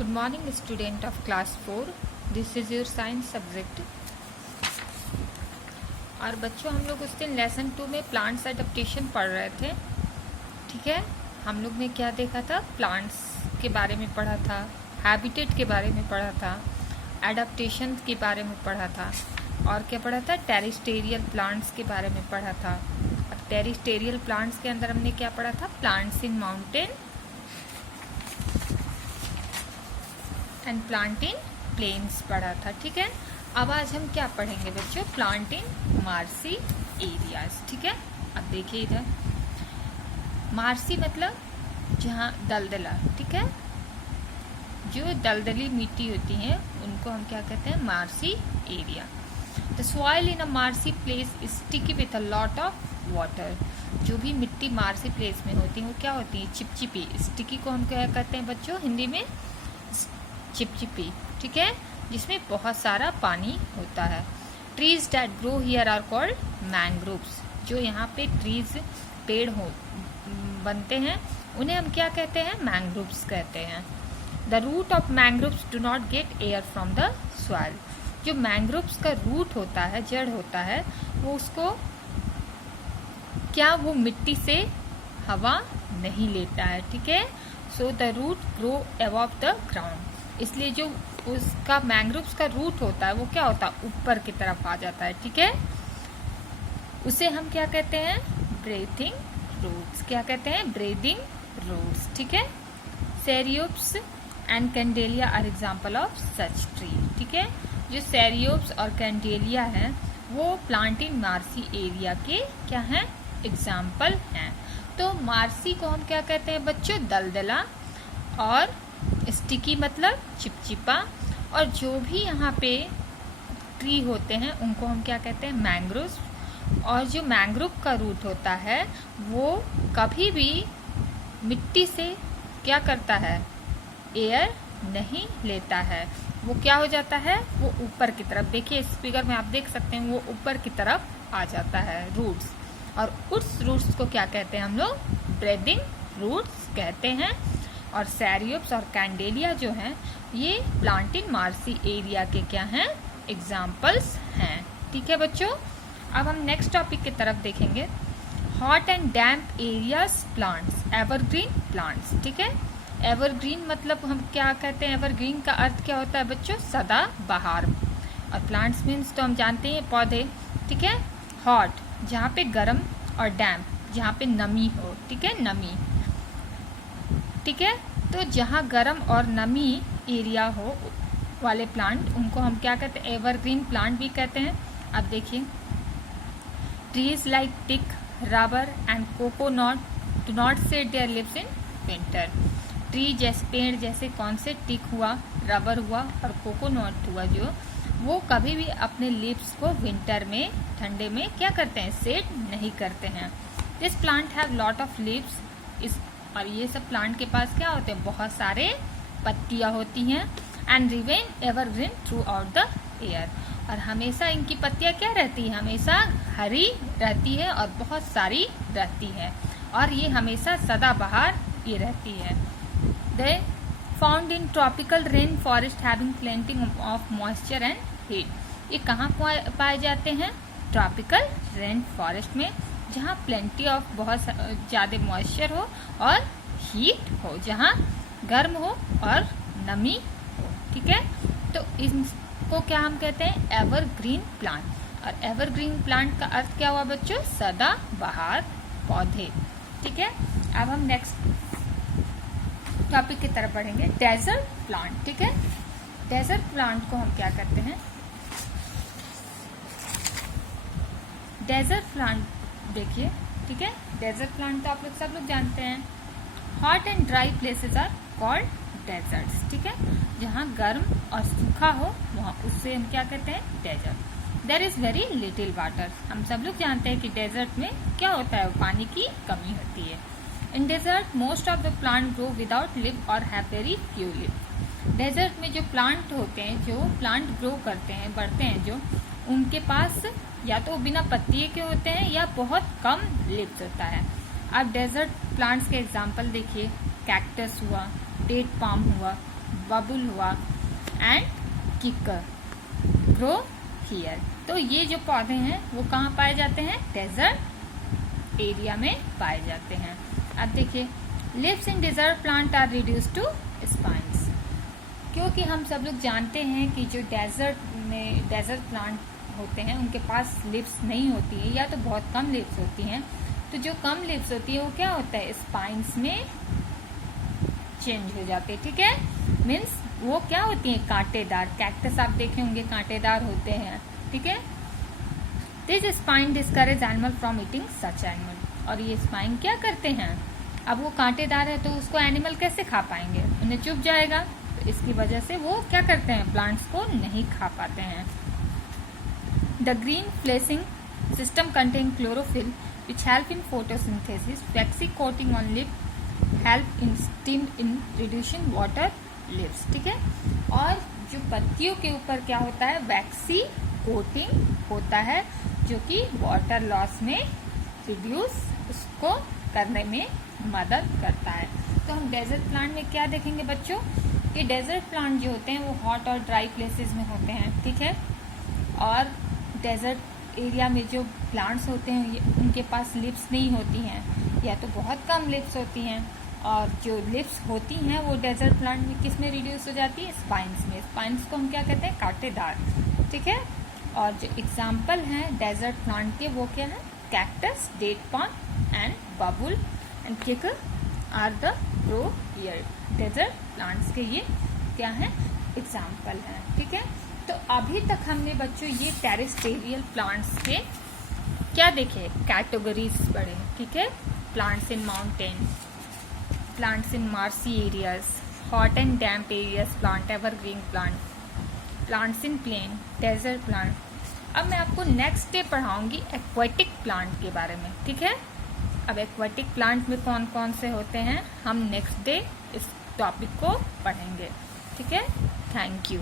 Good morning, student of class 4. This is your science subject. और बच्चों, हम लोग उस दिन लेसन 2 में प्लांट्स एडेप्टेशन पढ़ रहे थे. ठीक है, हम लोग ने क्या देखा था? प्लांट्स के बारे में पढ़ा था, हैबिटेट के बारे में पढ़ा था, एडेप्टेशन के बारे में पढ़ा था, और क्या पढ़ा था? टेरेस्टेरियल प्लांट्स के बारे में पढ़ा था. और टेरेस्टेरियल प्लांट्स के अंदर हमने क्या पढ़ा था? Plants in mountain and plant in plains पढ़ा था. ठीक है, अब आज हम क्या पढ़ेंगे बच्चों? Plant in marshy areas. ठीक है, अब देखिए इधर, मार्सी मतलब जहाँ दलदला. ठीक है, जो दलदली मिट्टी होती है उनको हम क्या कहते हैं? Marshy area. The soil in a marshy place is sticky with a lot of water. जो भी मिट्टी मार्सी प्लेस में होती है वो क्या होती है? चिपचिपी. स्टिकी को हम क्या कहते हैं बच्चों हिंदी में? चिपचिपी. ठीक है, जिसमें बहुत सारा पानी होता है. Trees that grow here are called mangroves. जो यहाँ पे ट्रीज पेड़ हो बनते हैं उन्हें हम क्या कहते हैं? मैंग्रोव्स कहते हैं. The root of mangroves do not get air from the soil. जो मैंग्रोव्स का रूट होता है, जड़ होता है, वो उसको क्या वो मिट्टी से हवा नहीं लेता है. ठीक है, so the root grow above the ground. इसलिए जो उसका मैंग्रोव्स का रूट होता है वो क्या होता है? ऊपर की तरफ आ जाता है. ठीक है, उसे हम क्या कहते हैं? Breathing roots. क्या कहते हैं? Breathing roots. ठीक है, Ceriops and Kandelia are example of such tree. ठीक है, जो सेरियोप्स और कैंडेलिया हैं वो प्लांट इन मार्सी एरिया के क्या हैं? एग्जाम्पल हैं. तो मार्सी को हम क्या कहते हैं बच्चों? दलदला. और स्टिकी मतलब चिपचिपा. और जो भी यहाँ पे ट्री होते हैं उनको हम क्या कहते हैं? मैंग्रोव्स. और जो मैंग्रोव का रूट होता है वो कभी भी मिट्टी से क्या करता है? एयर नहीं लेता है. वो क्या हो जाता है? वो ऊपर की तरफ. देखिए इस फिगर में आप देख सकते हैं वो ऊपर की तरफ आ जाता है, रूट्स. और उस रूट्स को क्या कहते हैं हम लोग? ब्रीथिंग रूट्स कहते हैं. और सेरियोप्स और कैंडेलिया जो हैं ये प्लांट इन मार्सी एरिया के क्या हैं? एग्जाम्पल्स हैं. ठीक है बच्चों, अब हम नेक्स्ट टॉपिक की तरफ देखेंगे. Hot and damp areas plants, evergreen plants. ठीक है, एवरग्रीन मतलब हम क्या कहते हैं? एवरग्रीन का अर्थ क्या होता है बच्चों? सदा बहार. और प्लांट्स मीन्स तो हम जानते हैं पौधे. ठीक है, हॉट जहाँ पे गर्म, और डैम्प जहाँ पे नमी हो. ठीक है, नमी. ठीक है, तो जहाँ गर्म और नमी एरिया हो वाले प्लांट उनको हम क्या कहते हैं? एवरग्रीन प्लांट भी कहते हैं. अब देखिए, trees like teak, rubber and coconut do not set their leaves in winter. Tree जैसे पेड़ जैसे कौन से? टिक हुआ, रबर हुआ और कोकोनट हुआ, जो वो कभी भी अपने लिव्स को विंटर में, ठंडे में क्या करते हैं? सेट नहीं करते हैं. This plant have lot of leaves. और ये सब प्लांट के पास क्या होते हैं? बहुत सारे पत्तियां होती हैं. And remain evergreen through out the year. और हमेशा इनकी पत्तियां क्या रहती है? हमेशा हरी रहती है और बहुत सारी रहती है. और ये हमेशा सदाबहार ये रहती है. They found in tropical rain forest having plenty of moisture and heat. ये कहाँ पाए जाते हैं? ट्रॉपिकल रेन फॉरेस्ट में, जहाँ प्लेंटी ऑफ बहुत ज़्यादा मॉइस्चर हो और हीट हो, जहाँ गर्म हो और नमी हो. ठीक है, तो इनको क्या हम कहते हैं? Evergreen plant. और एवरग्रीन प्लांट का अर्थ क्या हुआ बच्चों? सदा बहार पौधे. ठीक है, अब हम नेक्स्ट टॉपिक की तरफ बढ़ेंगे. Desert plant. ठीक है, डेजर्ट प्लांट को हम क्या कहते हैं? डेजर्ट प्लांट देखिए. ठीक है, डेजर्ट प्लांट तो आप लोग सब लोग जानते हैं. Hot and dry places are called deserts. ठीक है, जहाँ गर्म और सूखा हो वहाँ उससे हम क्या कहते हैं? Desert. There is very little water. हम सब लोग जानते हैं कि डेजर्ट में क्या होता है? पानी की कमी होती है. In desert most of the plant grow without leave और have very few leave. Desert में जो प्लांट होते हैं, जो प्लांट ग्रो करते हैं, बढ़ते हैं, जो उनके पास या तो बिना पत्तिये के होते हैं या बहुत कम लिव्स होता है. अब डेजर्ट प्लांट्स के एग्जाम्पल देखिए. कैक्टस हुआ, डेट पाम हुआ, बबुल हुआ एंड किकर ग्रो हियर। तो ये जो पौधे हैं वो कहाँ पाए जाते हैं? डेजर्ट एरिया में पाए जाते हैं। अब देखिए, leaves in desert plant are reduce to spines. क्योंकि हम सब लोग जानते हैं कि जो डेजर्ट प्लांट होते हैं उनके पास लिप्स नहीं होती है, या तो बहुत कम लिप्स होती हैं। तो जो कम लिप्स होती है वो क्या होता है? स्पाइन्स में चेंज हो जाते हैं। ठीक है, मीन्स वो क्या होती है? कांटेदार। कैक्टस आप देखे होंगे कांटेदार होते हैं। ठीक है, this spine discourage animal from eating such animal. और ये स्पाइन क्या करते हैं? अब वो कांटेदार है तो उसको एनिमल कैसे खा पाएंगे? उन्हें चुभ जाएगा। तो इसकी वजह से वो क्या करते हैं? प्लांट्स को नहीं खा पाते हैं। The green fleshy system contain chlorophyll which help in photosynthesis. Waxy coating on lip help in steam in reducing water leaves. ठीक है, और जो पत्तियों के ऊपर क्या होता है? वैक्सी कोटिंग होता है जो कि वाटर लॉस में रिड्यूस उसको करने में मदद करता है। तो हम डेजर्ट प्लांट में क्या देखेंगे बच्चों? कि डेजर्ट प्लांट जो होते हैं वो हॉट और ड्राई प्लेसेस में होते हैं। ठीक है, और डेजर्ट एरिया में जो प्लांट्स होते हैं उनके पास लिप्स नहीं होती हैं, या तो बहुत कम लिप्स होती हैं। और जो लिप्स होती हैं वो डेजर्ट प्लांट में किस में रिड्यूस हो जाती है? स्पाइन्स में। स्पाइन्स को हम क्या कहते हैं? कांटेदार। ठीक है, और जो एग्जाम्पल हैं डेजर्ट प्लांट के वो क्या है? Cactus, date palm and babul and kikar are the grow here. Desert plants के ये क्या है? एग्जाम्पल हैं। ठीक है, तो अभी तक हमने बच्चों ये टेरेस्ट्रियल प्लांट्स के क्या देखे? कैटेगरीज पढ़े। ठीक है, plants in mountain, plants in marshy areas, hot and damp areas plant, evergreen plant, plants in plain, desert plant. अब मैं आपको नेक्स्ट डे पढ़ाऊंगी एक्वेटिक प्लांट के बारे में। ठीक है, अब एक्वेटिक प्लांट में कौन कौन से होते हैं हम नेक्स्ट डे इस टॉपिक को पढ़ेंगे। ठीक है, थैंक यू।